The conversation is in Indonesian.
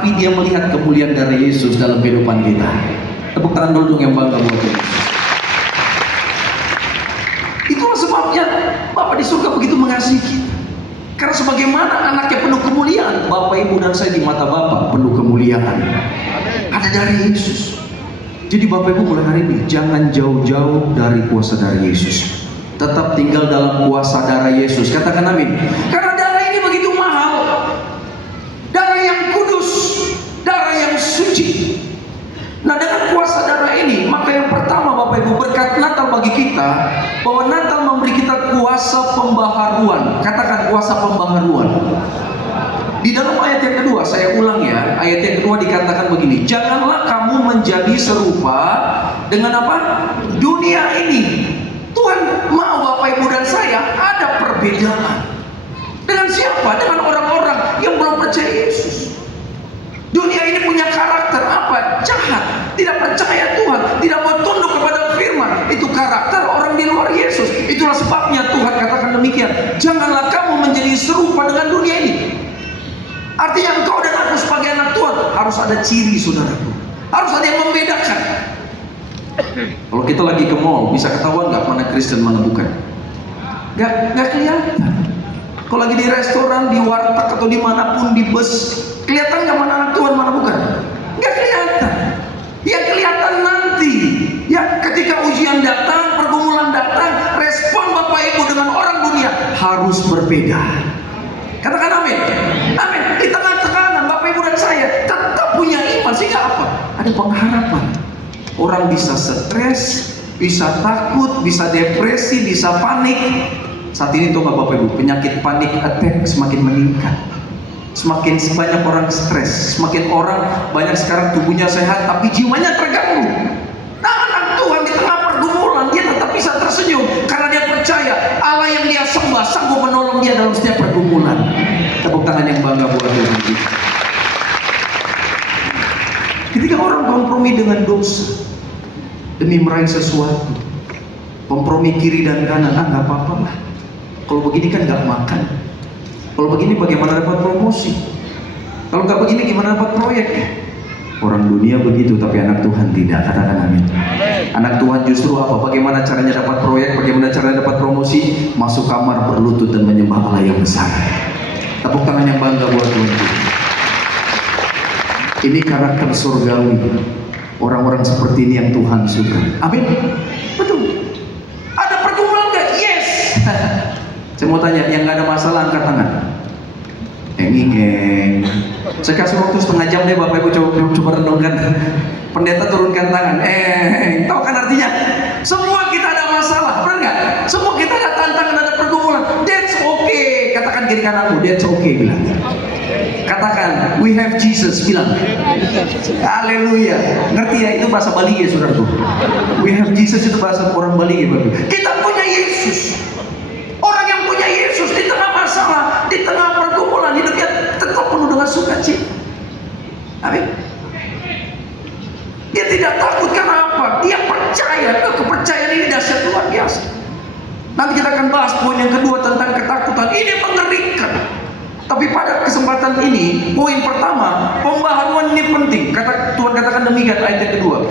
tapi dia melihat kemuliaan dari Yesus dalam kehidupan kita. Tepuk tangan dulu dong yang bangga buat Yesus. Itulah sebabnya Bapa di surga begitu mengasihi kita. Karena sebagaimana anaknya penuh kemuliaan, Bapak, Ibu, dan saya di mata Bapak penuh kemuliaan. Ada dari Yesus. Jadi Bapak Ibu mulai hari ini jangan jauh-jauh dari kuasa dari Yesus. Tetap tinggal dalam kuasa darah Yesus. Katakan amin. Karena darah ini begitu mahal. Darah yang kudus, darah yang suci. Nah, dengan kuasa darah ini, maka yang pertama Bapak Ibu, berkat Natal bagi kita, bahwa Natal memberi kita kuasa pembaharuan. Katakan kuasa pembaharuan. Di dalam ayat yang kedua, saya ulang ya, ayat yang kedua dikatakan begini, janganlah kamu menjadi serupa dengan apa? Dunia ini. Tuhan mau Bapak Ibu dan saya ada perbedaan. Dengan siapa? Dengan orang-orang yang belum percaya Yesus. Dunia ini punya karakter apa? Jahat, tidak percaya Tuhan, tidak mau tunduk kepada firman. Itu karakter orang di luar Yesus. Itulah sebabnya Tuhan katakan demikian, janganlah kamu menjadi serupa dengan dunia ini. Artinya engkau dan aku sebagai anak Tuhan harus ada ciri, saudaraku. Harus ada yang membedakan. Kalau kita lagi ke mall, bisa ketahuan nggak mana Kristen mana bukan? Nggak kelihatan. Kalau lagi di restoran, di warteg atau dimanapun, di bus, kelihatan nggak mana anak Tuhan mana bukan? Nggak kelihatan. Yang kelihatan nanti, ya ketika ujian datang, pergumulan datang, respon Bapak Ibu dengan orang dunia harus berbeda. Katakan amin. Amin. Di tengah tekanan Bapak Ibu dan saya tetap punya iman, sehingga apa? Ada pengharapan. Orang bisa stres, bisa takut, bisa depresi, bisa panik. Saat ini tuh Bapak Ibu, penyakit panik attack semakin meningkat. Semakin banyak orang stres, semakin orang banyak sekarang tubuhnya sehat tapi jiwanya terganggu. Nah, anak Tuhan di tengah pergumulan dia tetap bisa tersenyum karena dia percaya Allah yang dia sembah sanggup menolong dia dalam setiap pergumulan. Tepuk tangan yang bangga buat Tuhan. Ketika orang kompromi dengan dosa demi meraih sesuatu, kompromi kiri dan kanan, nggak apa-apa lah. Kalau begini kan nggak makan. Kalau begini bagaimana dapat promosi? Kalau nggak begini gimana dapat proyek? Orang dunia begitu, tapi anak Tuhan tidak. Katakan amin. Anak Tuhan justru apa? Bagaimana caranya dapat proyek? Bagaimana caranya dapat promosi? Masuk kamar berlutut dan menyembah Allah yang besar. Tepuk tangan yang bangga buat Tuhan. Ini karakter surgawi. Orang-orang seperti ini yang Tuhan suka. Amin. Betul. Ada pergumulan nggak? Yes. Saya mau tanya, yang nggak ada masalah angkat tangan. Enging. Saya kasih waktu setengah jam deh Bapak Ibu coba renungkan. Pendeta turunkan tangan. Tahu kan artinya? Semua kita ada masalah, benar nggak? Semua kita ada tantangan, ada pergumulan. That's okay. Katakan kiri kananmu, that's okay bilang. Katakan, we have Jesus, bilang. Haleluya. Ngerti ya, itu bahasa Bali ya saudaraku. We have Jesus itu bahasa orang Bali ya Bapak. Kita punya Yesus. Orang yang punya Yesus di tengah masalah, di tengah pergumulan hidupnya tetap penuh dengan sukacita. Amin. Dia tidak takut karena apa? Dia percaya. Kepercayaan ini dahsyat luar biasa. Nanti kita akan bahas poin yang kedua tentang ketakutan. Ini mengerikan. Tapi pada kesempatan ini, poin pertama, pembaharuan ini penting. Tuhan katakan demikian ayat yang kedua.